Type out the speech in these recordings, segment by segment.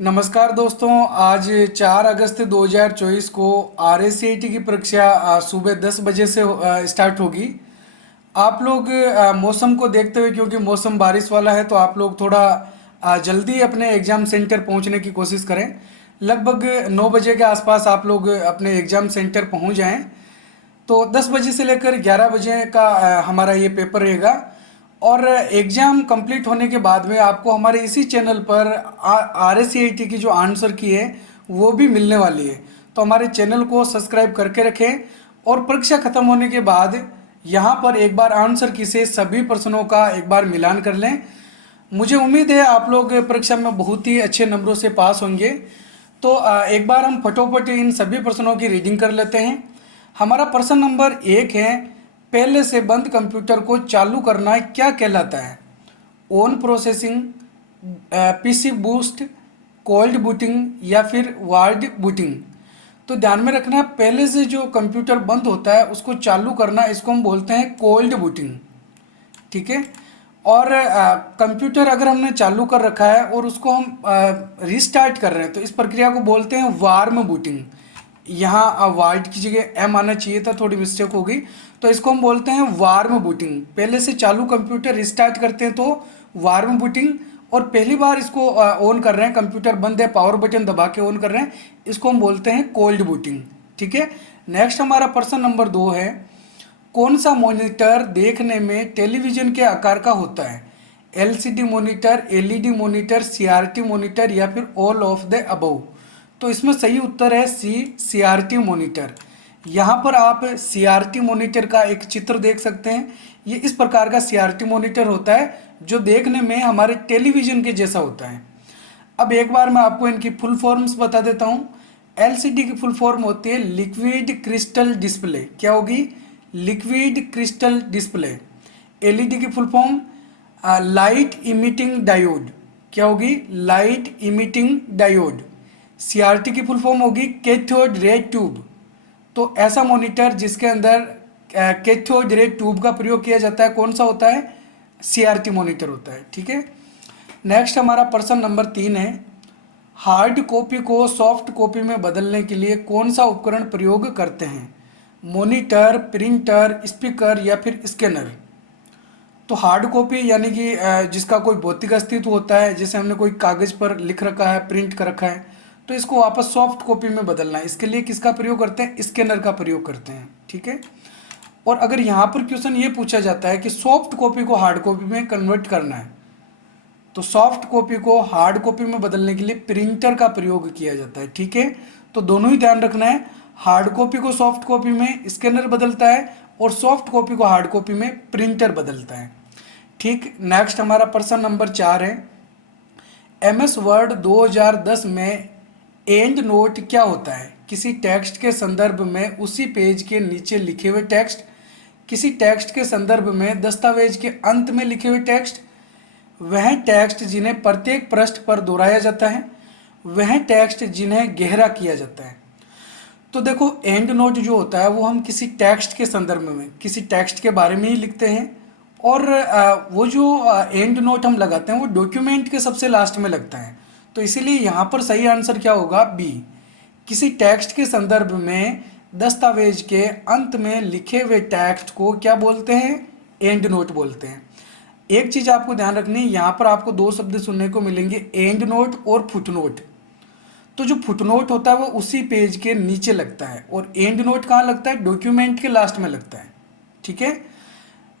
नमस्कार दोस्तों। आज 4 अगस्त 2024 को RACIT की परीक्षा सुबह 10 बजे से स्टार्ट होगी। आप लोग मौसम को देखते हुए, क्योंकि मौसम बारिश वाला है, तो आप लोग थोड़ा जल्दी अपने एग्ज़ाम सेंटर पहुंचने की कोशिश करें। लगभग 9 बजे के आसपास आप लोग अपने एग्ज़ाम सेंटर पहुंच जाएं। तो 10 बजे से लेकर 11 बजे का हमारा ये पेपर रहेगा। और एग्ज़ाम कंप्लीट होने के बाद में आपको हमारे इसी चैनल पर RACIT की जो आंसर की है वो भी मिलने वाली है। तो हमारे चैनल को सब्सक्राइब करके रखें। और परीक्षा ख़त्म होने के बाद यहाँ पर एक बार आंसर की से सभी प्रश्नों का एक बार मिलान कर लें। मुझे उम्मीद है आप लोग परीक्षा में बहुत ही अच्छे नंबरों से पास होंगे। तो एक बार हम फटोफट इन सभी प्रश्नों की रीडिंग कर लेते हैं। हमारा प्रश्न नंबर 1 है, पहले से बंद कंप्यूटर को चालू करना क्या कहलाता है? On processing, PC boost, cold booting या फिर वार्ड बूटिंग। तो ध्यान में रखना, पहले से जो कंप्यूटर बंद होता है उसको चालू करना, इसको हम बोलते हैं कोल्ड बूटिंग। ठीक है। और कंप्यूटर अगर हमने चालू कर रखा है और उसको हम रिस्टार्ट कर रहे हैं तो इस प्रक्रिया को बोलते हैं वार्म बूटिंग। यहाँ वार्ड की जगह एम आना चाहिए था, थोड़ी मिस्टेक हो गई। तो इसको हम बोलते हैं वार्म बूटिंग। पहले से चालू कंप्यूटर रिस्टार्ट करते हैं तो वार्म बूटिंग। और पहली बार इसको ऑन कर रहे हैं, कंप्यूटर बंद है, पावर बटन दबा के ऑन कर रहे हैं, इसको हम बोलते हैं कोल्ड बूटिंग। ठीक है। नेक्स्ट हमारा प्रश्न नंबर 2 है, कौन सा मॉनिटर देखने में टेलीविजन के आकार का होता है? LCD monitor, LED monitor, CRT monitor या फिर ऑल ऑफ द अबव। तो इसमें सही उत्तर है सी, CRT मॉनिटर। यहाँ पर आप CRT मॉनिटर का एक चित्र देख सकते हैं। ये इस प्रकार का CRT मॉनिटर होता है जो देखने में हमारे टेलीविजन के जैसा होता है। अब एक बार मैं आपको इनकी फुल फॉर्म्स बता देता हूँ। LCD की फुल फॉर्म होती है लिक्विड क्रिस्टल डिस्प्ले। क्या होगी? Liquid crystal display. LED की full form light emitting diode. क्या होगी? Light emitting diode. CRT की फुल फॉर्म होगी कैथोड रे ट्यूब। तो ऐसा मॉनिटर जिसके अंदर कैथोड रे ट्यूब का प्रयोग किया जाता है कौन सा होता है? CRT मॉनिटर होता है। ठीक है। नेक्स्ट हमारा प्रश्न नंबर 3 है, हार्ड कॉपी को सॉफ्ट कॉपी में बदलने के लिए कौन सा उपकरण प्रयोग करते हैं? मॉनिटर, प्रिंटर, स्पीकर या फिर स्कैनर। तो हार्ड कॉपी यानी कि जिसका कोई भौतिक अस्तित्व होता है, जैसे हमने कोई कागज़ पर लिख रखा है, प्रिंट कर रखा है, तो इसको वापस सॉफ्ट कॉपी में बदलना है। इसके लिए किसका प्रयोग करते हैं? स्कैनर का प्रयोग करते हैं। ठीक है। और अगर यहाँ पर क्वेश्चन ये पूछा जाता है कि सॉफ्ट कॉपी को हार्ड कॉपी में कन्वर्ट करना है, तो सॉफ्ट कॉपी को हार्ड कॉपी में बदलने के लिए प्रिंटर का प्रयोग किया जाता है। ठीक है। तो दोनों ही ध्यान रखना है, हार्ड कॉपी को सॉफ्ट कॉपी में स्कैनर बदलता है और सॉफ्ट कॉपी को हार्ड कॉपी में प्रिंटर बदलता है। ठीक। नेक्स्ट हमारा प्रश्न नंबर 4 है, MS वर्ड 2010 में एंड नोट क्या होता है? किसी टेक्स्ट के संदर्भ में उसी पेज के नीचे लिखे हुए टेक्स्ट, किसी टेक्स्ट के संदर्भ में दस्तावेज के अंत में लिखे हुए टेक्स्ट, वह टेक्स्ट जिन्हें प्रत्येक पृष्ठ पर दोहराया जाता है, वह टेक्स्ट जिन्हें गहरा किया जाता है। तो देखो, एंड नोट जो होता है वो हम किसी टेक्स्ट के संदर्भ में किसी टेक्स्ट के बारे में ही लिखते हैं। और वो जो एंड नोट हम लगाते हैं वो डॉक्यूमेंट के सबसे लास्ट में लगता है। तो इसीलिए यहाँ पर सही आंसर क्या होगा? बी। किसी टेक्स्ट के संदर्भ में दस्तावेज के अंत में लिखे हुए टेक्स्ट को क्या बोलते हैं? एंड नोट बोलते हैं। एक चीज़ आपको ध्यान रखनी है, यहाँ पर आपको 2 शब्द सुनने को मिलेंगे, एंड नोट और फुटनोट। तो जो फुटनोट होता है वो उसी पेज के नीचे लगता है और एंड नोट कहाँ लगता है? डॉक्यूमेंट के लास्ट में लगता है। ठीक है।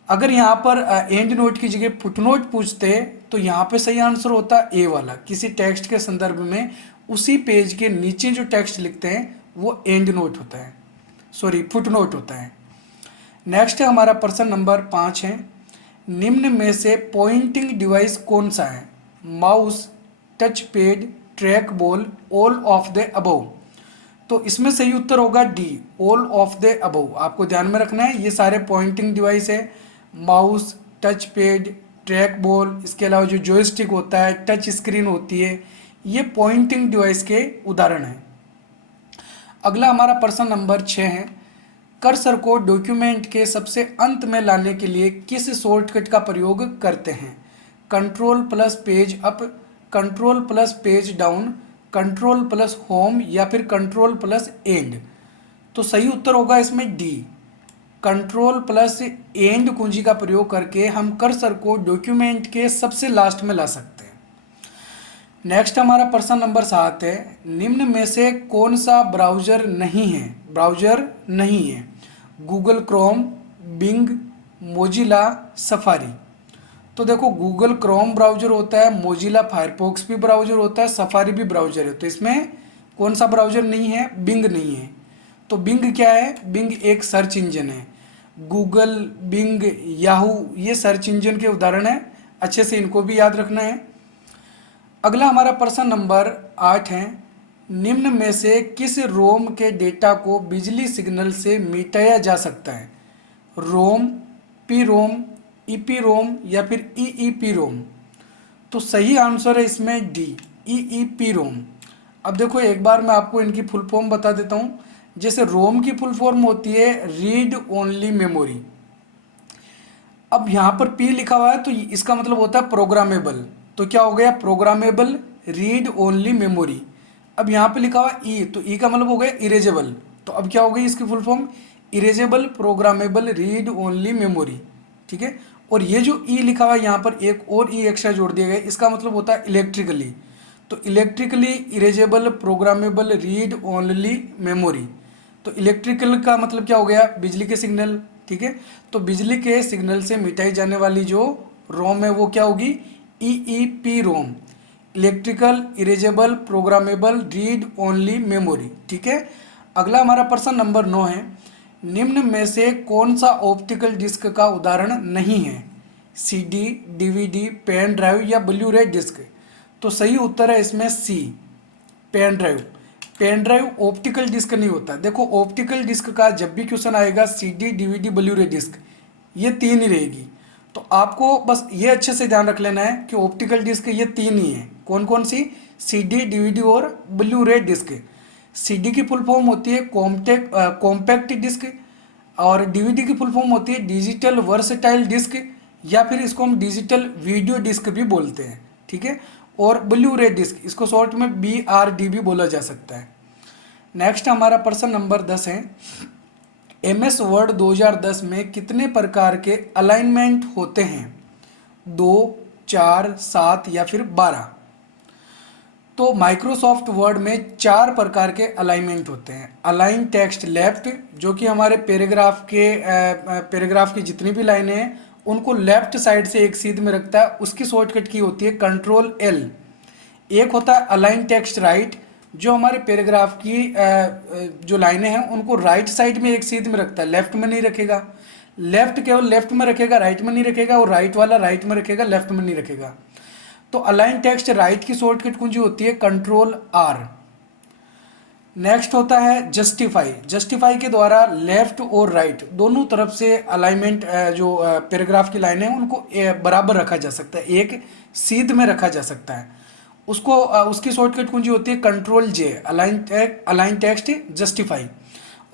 अगर यहाँ पर एंड नोट की जगह फुटनोट पूछते तो यहाँ पे सही आंसर होता ए वाला। किसी टेक्स्ट के संदर्भ में उसी पेज के नीचे जो टेक्स्ट लिखते हैं वो एंड नोट होता है, सॉरी फुटनोट होता है। नेक्स्ट है हमारा प्रश्न नंबर 5 है, निम्न में से पॉइंटिंग डिवाइस कौन सा है? Mouse, touch pad, track ball, all of the above. तो इसमें सही उत्तर होगा D, all of the above. आपको ध्यान में रखना है, ये सारे पॉइंटिंग डिवाइस है, mouse, touch pad, track ball, इसके अलावा जो जॉयस्टिक होता है, टच स्क्रीन होती है, ये पॉइंटिंग डिवाइस के उदाहरण हैं। अगला हमारा प्रश्न नंबर 6 है, कर्सर को डॉक्यूमेंट के सबसे अंत में लाने के लिए किस शॉर्टकट का प्रयोग करते हैं? Control plus page up, control plus page down, control plus home या फिर कंट्रोल प्लस एंड। तो सही उत्तर होगा इसमें डी, कंट्रोल प्लस एंड कुंजी का प्रयोग करके हम कर्सर को डॉक्यूमेंट के सबसे लास्ट में ला सकते हैं। नेक्स्ट हमारा प्रश्न नंबर 7 है, निम्न में से कौन सा ब्राउज़र नहीं है? ब्राउज़र नहीं है, Google Chrome, Bing, Mozilla, Safari. तो देखो गूगल क्रोम ब्राउज़र होता है, मोजिला फायरफॉक्स भी ब्राउज़र होता है, सफारी भी ब्राउज़र है। तो इसमें कौन सा ब्राउज़र नहीं है? बिंग नहीं है। तो बिंग क्या है? बिंग एक सर्च इंजन है। गूगल, बिंग, याहू ये सर्च इंजन के उदाहरण हैं, अच्छे से इनको भी याद रखना है। अगला हमारा प्रश्न नंबर 8 है, निम्न में से किस रोम के डेटा को बिजली सिग्नल से मिटाया जा सकता है? रोम, पी रोम, ईपी रोम या फिर ईईपी रोम। तो सही आंसर है इसमें डी, ईईपी रोम। अब देखो एक बार मैं आपको इनकी फुल फॉर्म बता देता हूँ। जैसे रोम की फुल फॉर्म होती है रीड ओनली मेमोरी। अब यहाँ पर पी लिखा हुआ है तो इसका मतलब होता है प्रोग्रामेबल। तो क्या हो गया? Programmable read only memory. अब यहाँ पे लिखा हुआ ई, तो ई का मतलब हो गया इरेजेबल। तो अब क्या हो गई इसकी full form? Erasable programmable read only memory. ठीक है। और ये जो ई लिखा हुआ है यहाँ पर एक और ई एक्स्ट्रा जोड़ दिया गया, इसका मतलब होता है इलेक्ट्रिकली। तो electrically erasable programmable read only memory. तो इलेक्ट्रिकल का मतलब क्या हो गया? बिजली के सिग्नल। ठीक है। तो बिजली के सिग्नल से मिटाई जाने वाली जो रोम है वो क्या होगी? EEPROM, electrical erasable programmable read only memory. ठीक है। अगला हमारा प्रश्न नंबर 9 है, निम्न में से कौन सा ऑप्टिकल डिस्क का उदाहरण नहीं है? सीडी, डीवीडी, पेन ड्राइव या ब्लू रे डिस्क। तो सही उत्तर है इसमें C, pen drive. Pen drive optical disc नहीं होता। देखो ऑप्टिकल डिस्क का जब भी क्वेश्चन आएगा CD, DVD, blue ray disc, ये तीन ही रहेगी। तो आपको बस ये अच्छे से ध्यान रख लेना है कि ऑप्टिकल डिस्क ये तीन ही है। कौन कौन सी? सीडी, डीवीडी और ब्लू रे डिस्क। सीडी की फुल फॉर्म होती है कॉम्पैक्ट डिस्क, और डीवीडी की फुल फॉर्म होती है डिजिटल वर्सटाइल डिस्क, या फिर इसको हम डिजिटल वीडियो डिस्क भी बोलते हैं। ठीक है। और ब्लू रे डिस्क, इसको शॉर्ट में BRD भी बोला जा सकता है। नेक्स्ट हमारा प्रश्न नंबर 10 है, MS वर्ड 2010 में कितने प्रकार के अलाइनमेंट होते हैं? 2, 4, 7 या फिर 12। तो माइक्रोसॉफ्ट वर्ड में 4 प्रकार के अलाइनमेंट होते हैं। अलाइन टेक्स्ट लेफ्ट, जो कि हमारे पैराग्राफ की जितनी भी लाइनें हैं उनको लेफ्ट साइड से एक सीध में रखता है, उसकी शॉर्टकट की होती है कंट्रोल L। एक होता है अलाइन टेक्स्ट राइट, जो हमारे पैराग्राफ की जो लाइनें हैं उनको राइट साइड में एक सीध में रखता है, लेफ्ट में नहीं रखेगा। लेफ्ट केवल लेफ्ट में रखेगा, राइट में नहीं रखेगा, और राइट वाला राइट में रखेगा, लेफ्ट में नहीं रखेगा। तो अलाइन टेक्स्ट राइट की शॉर्टकट कुंजी होती है कंट्रोल R। नेक्स्ट होता है जस्टिफाई। जस्टिफाई के द्वारा लेफ्ट और राइट दोनों तरफ से अलाइनमेंट जो पैराग्राफ की लाइन है उनको बराबर रखा जा सकता है, एक सीध में रखा जा सकता है। उसको उसकी शॉर्टकट कुंजी होती है control J, align text justify.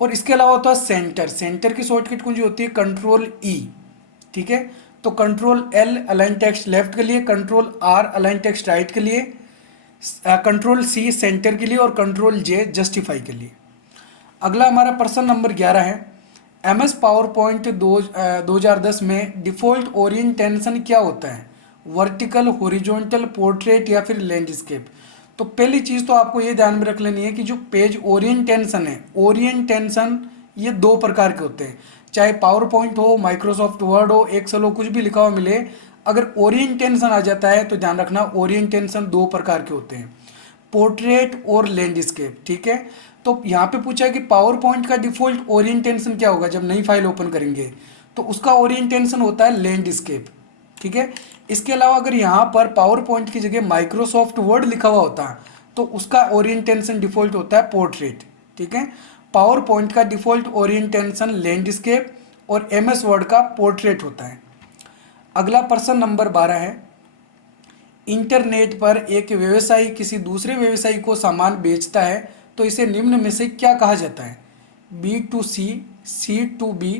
और इसके अलावा होता है सेंटर। सेंटर की शॉर्टकट कुंजी होती है कंट्रोल E। ठीक है। तो control L align text left के लिए, control R align text right के लिए, कंट्रोल C सेंटर के लिए, और कंट्रोल J जस्टिफाई के लिए। अगला हमारा प्रश्न नंबर 11 है, MS पावर पॉइंट 2010 में डिफ़ॉल्ट ओरिएंटेशन क्या होता है? वर्टिकल, हॉरिजॉन्टल, पोर्ट्रेट या फिर लैंडस्केप। तो पहली चीज़ तो आपको ये ध्यान में रख लेनी है कि जो पेज ओरिएंटेशन है, ओरिएंटेशन ये 2 प्रकार के होते हैं। चाहे पावर पॉइंट हो, माइक्रोसॉफ्ट वर्ड हो, एक्सेल हो, कुछ भी लिखा हुआ मिले, अगर ओरिएंटेशन आ जाता है तो ध्यान रखना ओरिएंटेशन 2 प्रकार के होते हैं, पोर्ट्रेट और लैंडस्केप। ठीक है। तो यहाँ पे पूछा है कि पावर पॉइंट का डिफ़ॉल्ट ओरिएंटेशन क्या होगा जब नई फाइल ओपन करेंगे? तो उसका ओरिएंटेशन होता है लैंडस्केप। ठीक है। इसके अलावा अगर यहाँ पर पावर पॉइंट की जगह माइक्रोसॉफ्ट वर्ड लिखा हुआ होता तो उसका ओरिएंटेशन डिफ़ॉल्ट होता है पोर्ट्रेट। ठीक है। पावर पॉइंट का डिफ़ॉल्ट ओरिएंटेशन लैंडस्केप और MS वर्ड का पोर्ट्रेट होता है। अगला प्रश्न नंबर 12 है, इंटरनेट पर एक व्यवसायी किसी दूसरे व्यवसायी को सामान बेचता है तो इसे निम्न में से क्या कहा जाता है? B2C, C2B,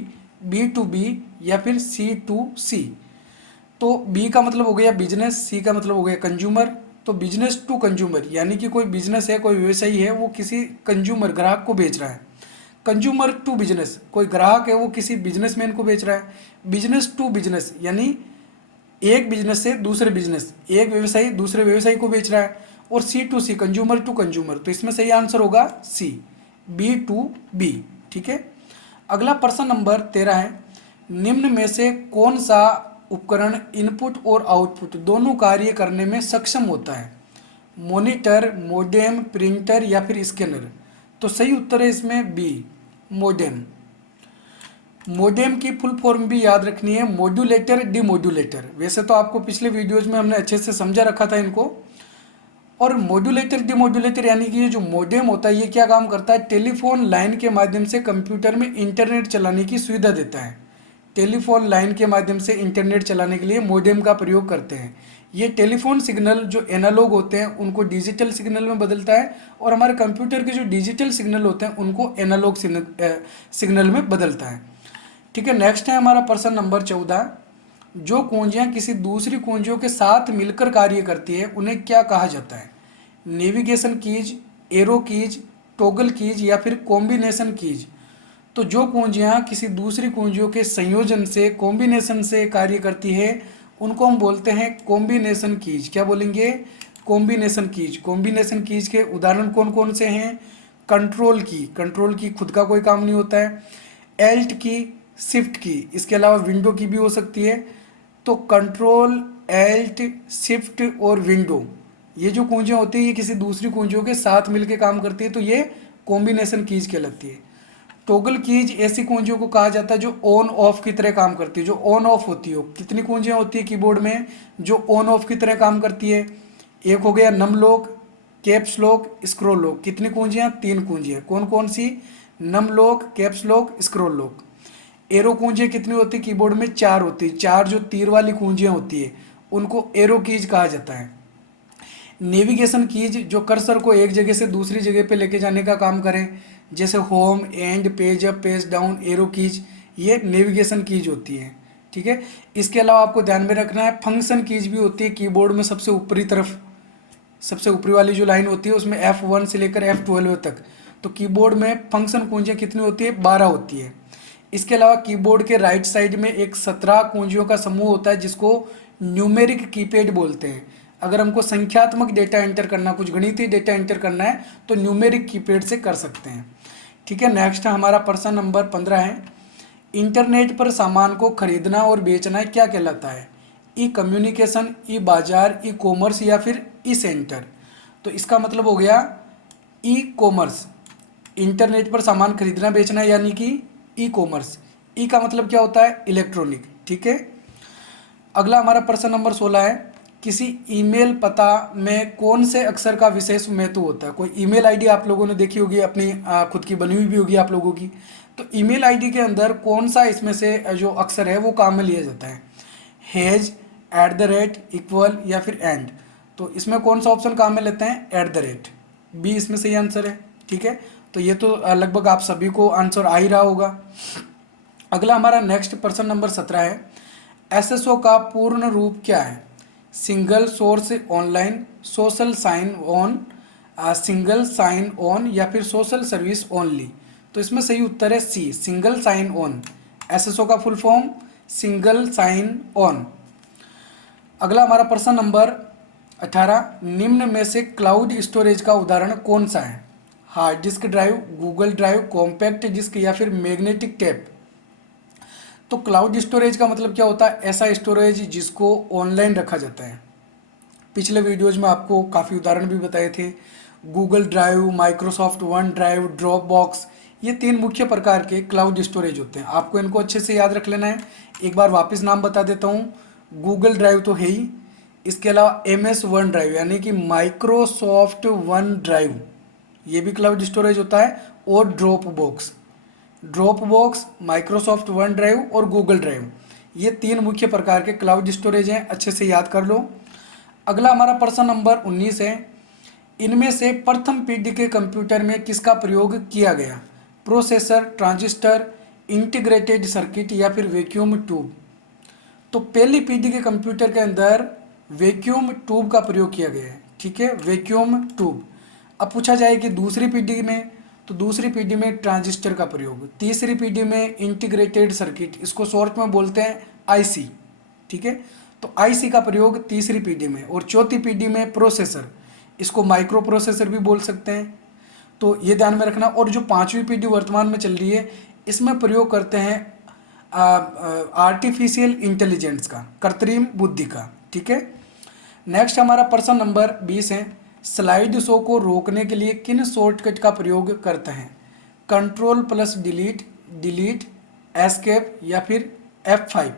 B2B या फिर C2C। तो B का मतलब हो गया बिजनेस, C का मतलब हो गया कंज्यूमर, तो बिजनेस टू कंज्यूमर यानी कि कोई बिजनेस है, कोई व्यवसायी है, वो किसी कंज्यूमर ग्राहक को बेच रहा है। कंज्यूमर टू बिजनेस, कोई ग्राहक है वो किसी बिजनेसमैन को बेच रहा है। बिजनेस टू बिजनेस यानी एक बिजनेस से दूसरे बिजनेस, एक व्यवसायी दूसरे व्यवसायी को बेच रहा है। और C to C, consumer to consumer, तो इसमें सही आंसर होगा सी, बी टू बी। ठीक है। अगला प्रश्न नंबर 13 है, निम्न में से कौन सा उपकरण इनपुट और आउटपुट दोनों कार्य करने में सक्षम होता है? मॉनिटर, मोडेम, प्रिंटर या फिर स्कैनर? तो सही उत्तर है इसमें बी, मोडेम। मोडेम की फुल फॉर्म भी याद रखनी है, मॉड्यूलेटर डिमॉड्यूलेटर। वैसे तो आपको पिछले वीडियोज में हमने अच्छे से समझा रखा था इनको। और मॉड्यूलेटर डिमॉड्यूलेटर यानी कि ये जो मोडेम होता है ये क्या काम करता है? टेलीफोन लाइन के माध्यम से कंप्यूटर में इंटरनेट चलाने की सुविधा देता है। टेलीफोन लाइन के माध्यम से इंटरनेट चलाने के लिए मोडेम का प्रयोग करते हैं। ये टेलीफोन सिग्नल जो एनालॉग होते हैं उनको डिजिटल सिग्नल में बदलता है, और हमारे कंप्यूटर के जो डिजिटल सिग्नल होते हैं उनको एनालॉग सिग्नल में बदलता है। ठीक है। नेक्स्ट है हमारा प्रश्न नंबर 14, जो कुंजियाँ किसी दूसरी कुंजियों के साथ मिलकर कार्य करती है उन्हें क्या कहा जाता है? Navigation keys, arrow keys, toggle keys या फिर कॉम्बिनेशन कीज? तो जो कुंजियाँ किसी दूसरी कुंजियों के संयोजन से, कॉम्बिनेशन से कार्य करती है उनको हम बोलते हैं कॉम्बिनेशन कीज। क्या बोलेंगे? Combination keys. कॉम्बिनेशन कीज के उदाहरण कौन कौन से हैं? कंट्रोल की, कंट्रोल की खुद का कोई काम नहीं होता है। एल्ट की, शिफ्ट की, इसके अलावा विंडो की भी हो सकती है। तो कंट्रोल, एल्ट, शिफ्ट और विंडो, ये जो कुंजियाँ होती है ये किसी दूसरी कुंजियों के साथ मिलकर काम करती है, तो ये कॉम्बिनेशन कीज कहलाती है। टॉगल कीज ऐसी कुंजियों को कहा जाता है जो ऑन ऑफ की तरह काम करती है, जो ऑन ऑफ होती हो। कितनी कुंजियाँ होती है कीबोर्ड में जो ऑन ऑफ की तरह काम करती है? एक हो गया num lock, caps lock, scroll lock. कितनी कुंजियाँ? 3 कुंजियाँ। कौन कौन सी? Num lock, caps lock, scroll lock. Arrow कुंजियाँ कितनी होती है कीबोर्ड में? 4 होती है। 4 जो तीर वाली कुंजियाँ होती है उनको एरो कीज कहा जाता है। नेविगेशन कीज जो कर्सर को एक जगह से दूसरी जगह पे लेके जाने का काम करें, जैसे home, and, page up, page down, arrow keys, ये नेविगेशन कीज होती है। ठीक है। इसके अलावा आपको ध्यान में रखना है फंक्शन कीज भी होती है कीबोर्ड में। सबसे ऊपरी तरफ, सबसे ऊपरी वाली जो लाइन होती है उसमें F1 से लेकर F12 तक, तो कीबोर्ड में फंक्शन कुंजियाँ कितनी होती है? 12 होती है। इसके अलावा कीबोर्ड के राइट साइड में एक 17 कुंजियों का समूह होता है जिसको न्यूमेरिक कीपैड बोलते हैं। अगर हमको संख्यात्मक डेटा एंटर करना, कुछ गणितीय डेटा एंटर करना है तो न्यूमेरिक कीपैड से कर सकते हैं। ठीक है। नेक्स्ट हमारा प्रश्न नंबर 15 है, इंटरनेट पर सामान को खरीदना और बेचना क्या कहलाता है? ई कम्युनिकेशन, ई बाजार, ई कॉमर्स या फिर ई सेंटर? तो इसका मतलब हो गया ई कॉमर्स। इंटरनेट पर सामान खरीदना बेचना यानी कि ई कॉमर्स। ई का मतलब क्या होता है? इलेक्ट्रॉनिक। ठीक है। अगला हमारा प्रश्न नंबर 16 है, किसी ईमेल पता में कौन से अक्षर का विशेष महत्व होता है? कोई ईमेल आईडी आप लोगों ने देखी होगी, अपनी खुद की बनी हुई भी होगी आप लोगों की। तो ईमेल आईडी के अंदर कौन सा इसमें से जो अक्षर है वो काम में लिया जाता है? Has, at the rate, equal या फिर एंड? तो इसमें कौन सा ऑप्शन काम में लेते हैं? At the rate. बी इसमें सही आंसर है। ठीक है। तो ये तो लगभग आप सभी को आंसर आ ही रहा होगा। अगला हमारा नेक्स्ट प्रश्न नंबर 17 है, एसएसओ का पूर्ण रूप क्या है? Single source online, social sign on, single sign on या फिर सोशल सर्विस ओनली? तो इसमें सही उत्तर है C, single sign on. SSO का full form single sign on. अगला हमारा प्रश्न नंबर 18, निम्न में से क्लाउड स्टोरेज का उदाहरण कौन सा है? Hard disk drive, Google drive, compact disk या फिर मैग्नेटिक टेप? तो क्लाउड स्टोरेज का मतलब क्या होता है? ऐसा स्टोरेज जिसको ऑनलाइन रखा जाता है। पिछले वीडियोज में आपको काफ़ी उदाहरण भी बताए थे। Google drive, Microsoft one drive, drop box, ये 3 मुख्य प्रकार के क्लाउड स्टोरेज होते हैं। आपको इनको अच्छे से याद रख लेना है। एक बार वापस नाम बता देता हूँ। गूगल ड्राइव तो है ही, इसके अलावा MS वन ड्राइव यानी कि माइक्रोसॉफ्ट वन ड्राइव, ये भी क्लाउड स्टोरेज होता है। और drop box, Microsoft one drive और गूगल ड्राइव, ये 3 मुख्य प्रकार के क्लाउड स्टोरेज हैं। अच्छे से याद कर लो। अगला हमारा प्रश्न नंबर 19 है, इनमें से प्रथम पीढ़ी के कंप्यूटर में किसका प्रयोग किया गया? प्रोसेसर, ट्रांजिस्टर, इंटीग्रेटेड सर्किट या फिर वैक्यूम ट्यूब? तो पहली पीढ़ी के कंप्यूटर के अंदर वैक्यूम ट्यूब का प्रयोग किया गया है। ठीक है, वैक्यूम ट्यूब। अब पूछा जाए कि दूसरी पीढ़ी में, तो दूसरी पीढ़ी में ट्रांजिस्टर का प्रयोग। तीसरी पीढ़ी में इंटीग्रेटेड सर्किट, इसको शॉर्ट में बोलते हैं आईसी, ठीक है, तो आईसी का प्रयोग तीसरी पीढ़ी में। और चौथी पीढ़ी में प्रोसेसर, इसको माइक्रो प्रोसेसर भी बोल सकते हैं, तो ये ध्यान में रखना। और जो पांचवी पीढ़ी वर्तमान में चल रही है, इसमें प्रयोग करते हैं आर्टिफिशियल इंटेलिजेंस का, कृत्रिम बुद्धि का, ठीक है। नेक्स्ट हमारा प्रश्न नंबर 20 है, स्लाइड शो को रोकने के लिए किन शॉर्टकट का प्रयोग करते हैं? Control plus delete, delete, escape या फिर F5।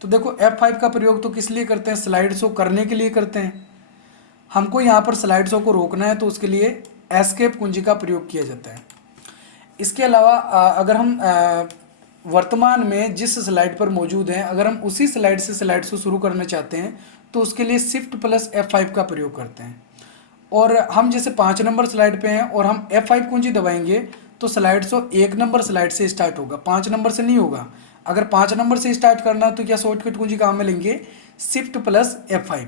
तो देखो F5 का प्रयोग तो किस लिए करते हैं? स्लाइड शो करने के लिए करते हैं। हमको यहाँ पर स्लाइड शो को रोकना है तो उसके लिए एस्केप कुंजी का प्रयोग किया जाता है। इसके अलावा अगर हम वर्तमान में जिस स्लाइड पर मौजूद हैं, अगर हम उसी स्लाइड से स्लाइड शो शुरू करना चाहते हैं तो उसके लिए शिफ्ट प्लस F5 का प्रयोग करते हैं। और हम जैसे 5 नंबर स्लाइड पे हैं और हम F5 कुंजी दबाएंगे तो स्लाइड शो 1 नंबर स्लाइड से स्टार्ट होगा, 5 नंबर से नहीं होगा। अगर 5 नंबर से स्टार्ट करना है तो क्या शॉर्टकट कुंजी काम में लेंगे? Shift plus F5।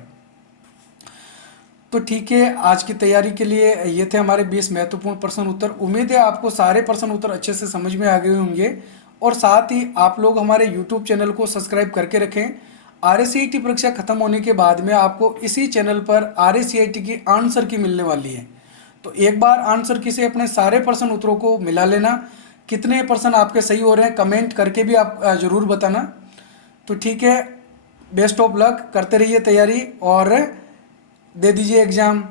तो ठीक है, आज की तैयारी के लिए ये थे हमारे 20 महत्वपूर्ण प्रश्न उत्तर। उम्मीद है आपको सारे प्रश्न उत्तर अच्छे से समझ में आ गए होंगे। और साथ ही आप लोग हमारे YouTube चैनल को सब्सक्राइब करके रखें। RACIT परीक्षा खत्म होने के बाद में आपको इसी चैनल पर RACIT की आंसर की मिलने वाली है, तो एक बार आंसर की से अपने सारे प्रश्न उत्तरों को मिला लेना। कितने प्रश्न आपके सही हो रहे हैं कमेंट करके भी आप ज़रूर बताना। तो ठीक है, बेस्ट ऑफ लक, करते रहिए तैयारी और दे दीजिए एग्ज़ाम।